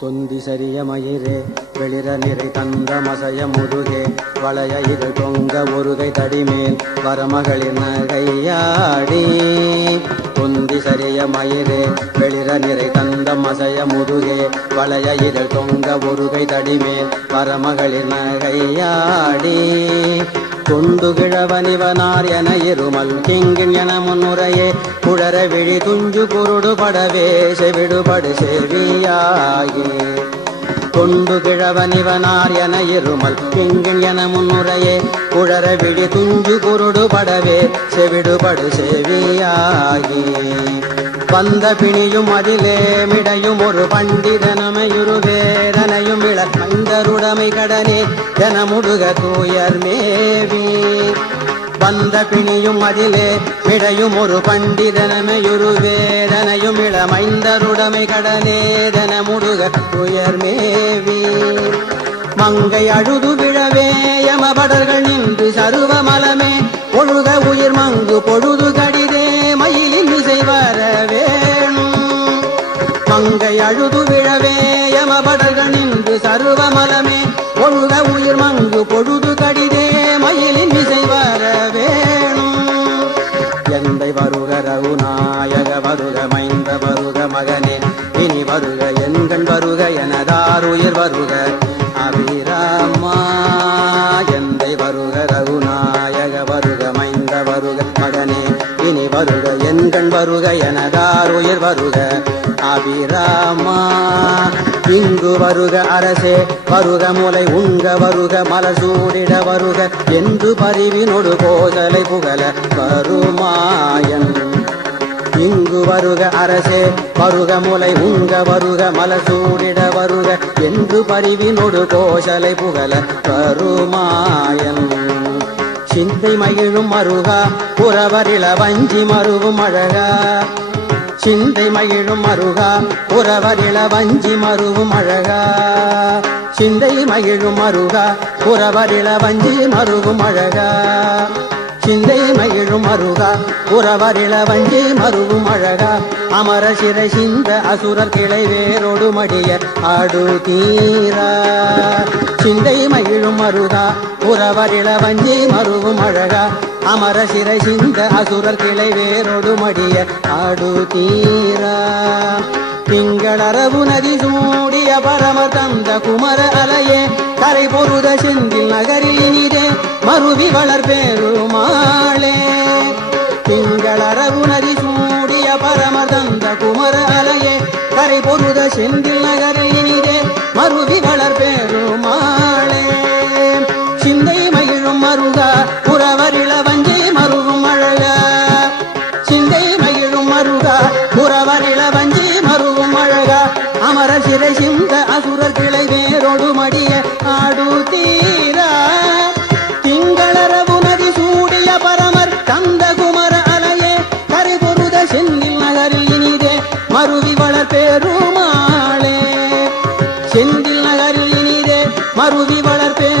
தொந்தி சரிய மயிரே வெளிர நிறை தந்த மசய முருகே வளைய இது தொங்க ஒருகை தடிமேல் வரமகளிர் நகையாடி. தொந்தி சரிய மயிரே வெளிர நிறை தந்த மசய முதுகே வளைய இதழ் தொங்க ஒருகை தடிமேல் வரமகளிர் நகையாடி. கொண்டுகிழவனிவனார் என இருமல் கிங்கின் என முன்னுரையே குழற விழி துஞ்சு குருடு படவே செவிடுபடு செவியாயே. கொண்டு கிழவனிவனார் என இருமல் கிங்கின் என முன்னுரையே குழற விழி துஞ்சு குருடு படவே செவிடுபடு செவியாயே. வந்த பிணியும் அதிலே மிடையும் ஒரு பண்டிதனமையுரு வேதனையும் இள மந்தருடமை கடனே என முடுக தூயர் மேவி. வந்த பிணியும் அதிலே மிடையும் ஒரு பண்டிதனமையுரு வேதனையும் இளமைந்தருடமை கடனேதன முடுக துயர் மேவி. மங்கை அழுது விழவே யமபடர்கள் நின்று சருவ மங்கை அழுது விழவே யமபடர்கள் நின்று சர்வமலமே. மலமே உயிர் மங்கு பொழுது கடிதே மயிலின் இசை வர வேணும். எந்தை வருக ரகுநாயக வருக மைந்த வருக மகனே. இனி வருக எண்கண் வருக எனதாருயிர் வருக. அபிராமா எந்தை வருக ரகுநாயக வருக மைந்த வருக மகனே. இனி வருக எண்கண் வருக எனதாருயிர் வருக. அபிராமா. இங்கு வருக அரசே வருக முலை உங்க வருக மலசூடிட வருக. என்று பரிவினொடு கோதலை புகழ வருமாயன் இங்கு வருக அரசே வருக முலை உங்க வருக மலசூடிட வருக. என்று பரிவினொடு கோஷலை புகழ வருமாயன் சிந்தை மகிழும் மருகா புறவரில வஞ்சி மருவும் அழகா. சிந்தை மகிழும் அருகா புறவரிள வஞ்சி மருவும் அழகா. சிந்தை மகிழும் அருகா புறவரிள வஞ்சி மருவும் அழகா. சிந்தை மகிழும் அருகா உறவரிள வஞ்சி மருவும் அழகா. அமர சிறை சிந்த அசுரர் கிளை வேரோடு மடிய ஆடு தீரா. சிந்தை மகிழும் மருகா உறவரிள வஞ்சி மருவும் அழகா. அமர சிறை சிந்த அசுரர் கிளை வேரோடு மடிய ஆடு தீரா. திங்களரவு நதி சூடிய பரம தந்த குமர அலையே கரை பொருத செந்தில் நகரில் இனிதே மருவி வளர்ப்பேன். கரையே கரை பொருத செந்தில் நகரில் இனிதே மருவி வளர் பெருமாளே. சிந்தை மகிழும் மருகா புறவரிள வஞ்சி மருவும் அழக. சிந்தை மகிழும் மருகா புறவரிள வஞ்சி மருவும் அழகா. அமர சிறை சிந்த அசுரர் கிளை வேரோடு மடிய ஆடு அருவி வளர்ப்பேன்.